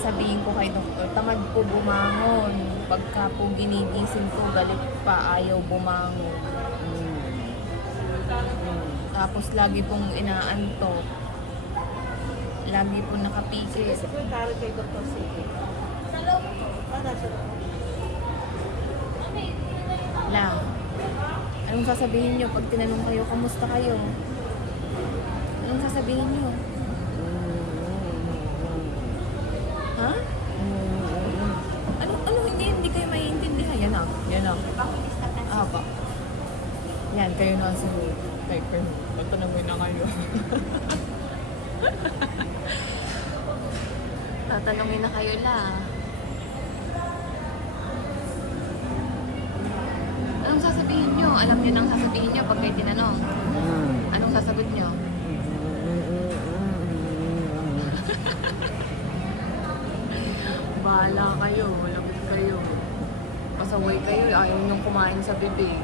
sasabihin ko kay doktor, tamad po bumangon. Pagka po ginigising ko, galit pa, ayaw bumangon. Tapos lagi pong inaantok. Lagi po nakapikit. Sekretary kay Dr. Sige. Para siya. La, anong sasabihin nyo pag tinanong kayo, kamusta kayo? Anong sasabihin nyo? Ha? Ano hindi kayo maiintindihan? Yan na. Ba? Yan, kayo na sa paper. Tatanungin na kayo. Tatanungin na kayo la. Anong sasabihin nyo? Alam nyo nang sasabihin nyo pag kayo tinanong. Anong sasagot nyo? Bahala kayo, malapit kayo. Pasaway kayo, ayaw nyo kumain sa bibig.